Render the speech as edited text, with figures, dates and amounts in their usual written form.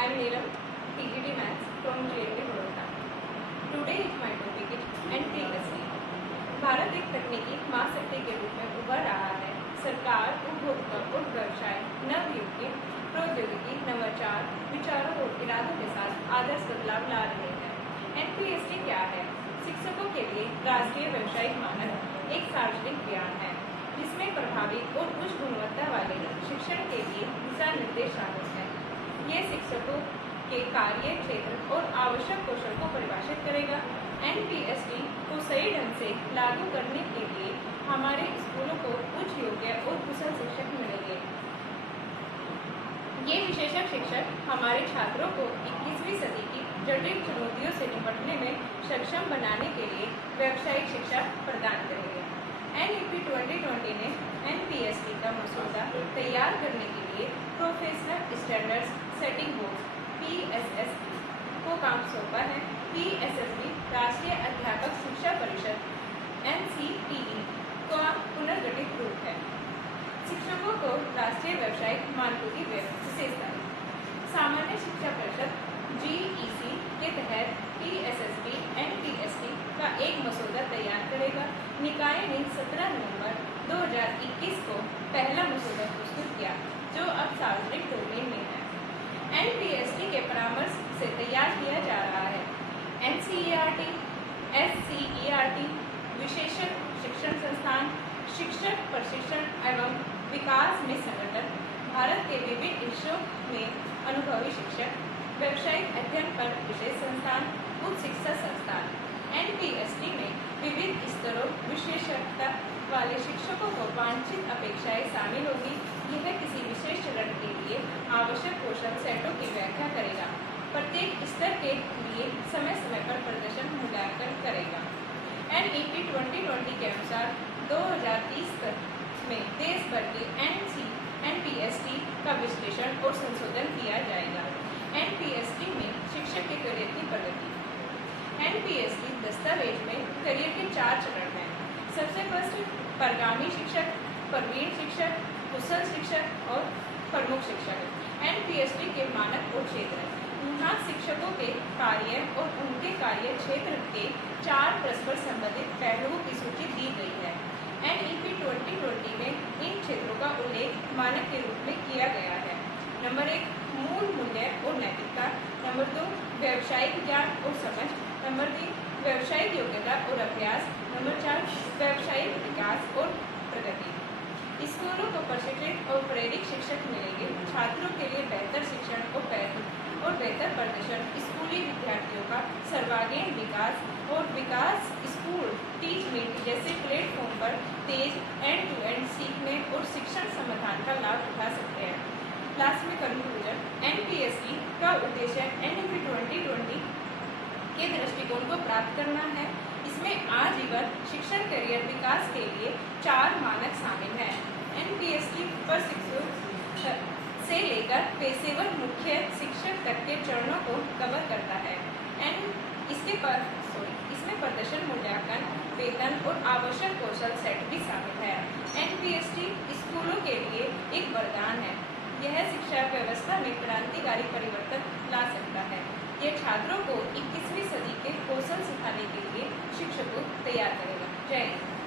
I am Neelam, TGT Maths from JNT Baroda. Today is my topic is NPST. Bharat एक तकनीकी महाशक्ति के रूप में उभर रहा है। सरकार, उपभोक्ता और व्यवसाय नवयुग की प्रौद्योगिकी, नवाचार, विचारों और इरादों के साथ आदर्श बदलाव ला रहे हैं। NPST क्या है? शिक्षकों के लिए राष्ट्रीय व्यावसायिक मानक एक सार्वजनिक ज्ञान है जिसमें प्रभावी और उच्च गुणवत्ता वाले शिक्षण के लिए दिशा निर्देश शामिल हैं। ये शिक्षकों के कार्य क्षेत्र और आवश्यक कौशल को परिभाषित करेगा। NPST को सही ढंग से लागू करने के लिए हमारे स्कूलों को उच्च योग्य और कुशल शिक्षक मिलेंगे। ये विशेषज्ञ शिक्षक हमारे छात्रों को 21वीं सदी की जटिल चुनौतियों से निपटने में सक्षम बनाने के लिए व्यावसायिक शिक्षा प्रदान करेंगे। NEP 2020 ने NPST का मसौदा तैयार करने के लिए professional standards setting board PSSB को काम सौंपा है। PSSB राष्ट्रीय अध्यापक शिक्षा परिषद NCTE का पुनर्गठित रूप है। शिक्षकों को राष्ट्रीय व्यावसायिक मानकों की विशेषता। सामान्य शिक्षा परिषद GEC के तहत PSSB NPST का एक मसौदा तैयार करेगा। निकाय ने 17 नवंबर 2021 को पहला मसौदा प्रस्तुत किया जो अब सार्वजनिक डोमेन में है। NPST के परामर्श से तैयार किया जा रहा है। NCERT, SCERT, विशेषज्ञ शिक्षण संस्थान, शिक्षक प्रशिक्षण एवं विकास में संगठन, भारत के विभिन्न हिस्सों में अनुभवी शिक्षक, व्यावसायिक अध्ययन पर विशेष संस्थान, उच्च शिक्षा संस्थान। NPST में विविध स्तरों विशेषज्ञता वाले शिक्षकों को वांछित अपेक्षाएं शामिल होगी। यह किसी विशेष चरण के लिए आवश्यक कौशल सेटों की व्याख्या करेगा। प्रत्येक स्तर के लिए समय समय पर प्रदर्शन मूल्यांकन करेगा। NEP 2020 के अनुसार 2030 तक में देश भर के NPST का विश्लेषण और संशोधन किया जाएगा। NPST में शिक्षक के करियर की प्रगति। NPST दस्तावेज में करियर के 4 चरण हैं। सबसे फर्स्ट परगामी शिक्षक, प्रवीण शिक्षक, कुशल शिक्षक और प्रमुख शिक्षक। NPST के मानक और क्षेत्र। यहाँ शिक्षकों के कार्य और उनके कार्य क्षेत्र के 4 परस्पर संबंधित पहलुओं की सूची दी गई है। NEP 2020 में इन क्षेत्रों का उल्लेख मानक के रूप में किया गया है। नंबर 1 मूल मूल्य और नैतिकता। नंबर 2 व्यावसायिक ज्ञान और समझ। नंबर 3 व्यावसायिक योग्यता और अभ्यास। नंबर 4 व्यावसायिक विकास और प्रगति। स्कूलों को प्रशिक्षित और प्रेरित शिक्षक मिलेंगे। छात्रों के लिए बेहतर शिक्षण और बेहतर प्रदर्शन, स्कूली विद्यार्थियों का सर्वांगीण विकास और विकास स्कूल टीच मीट जैसे प्लेटफॉर्म पर तेज एंड टू एंड सीखने और शिक्षण समाधान का लाभ उठा सकते हैं। लास्ट में कंक्लूजन। NPST का उद्देश्य NEP 2020 के दृष्टिकोण को प्राप्त करना है। इसमें आजीवन शिक्षण करियर विकास के लिए 4 मानक शामिल हैं। NPST प्रशिक्षु से लेकर पेशेवर मुख्य शिक्षक तक के चरणों को कवर करता है। इसमें प्रदर्शन मूल्यांकन, वेतन और आवश्यक कौशल सेट भी शामिल है। NPST स्कूलों के लिए एक वरदान है। यह शिक्षा व्यवस्था में क्रांतिकारी परिवर्तन ला सकता है। यह छात्रों को 21वीं सदी के कौशल सिखाने के लिए शिक्षकों को तैयार करेगा। जय हिंद।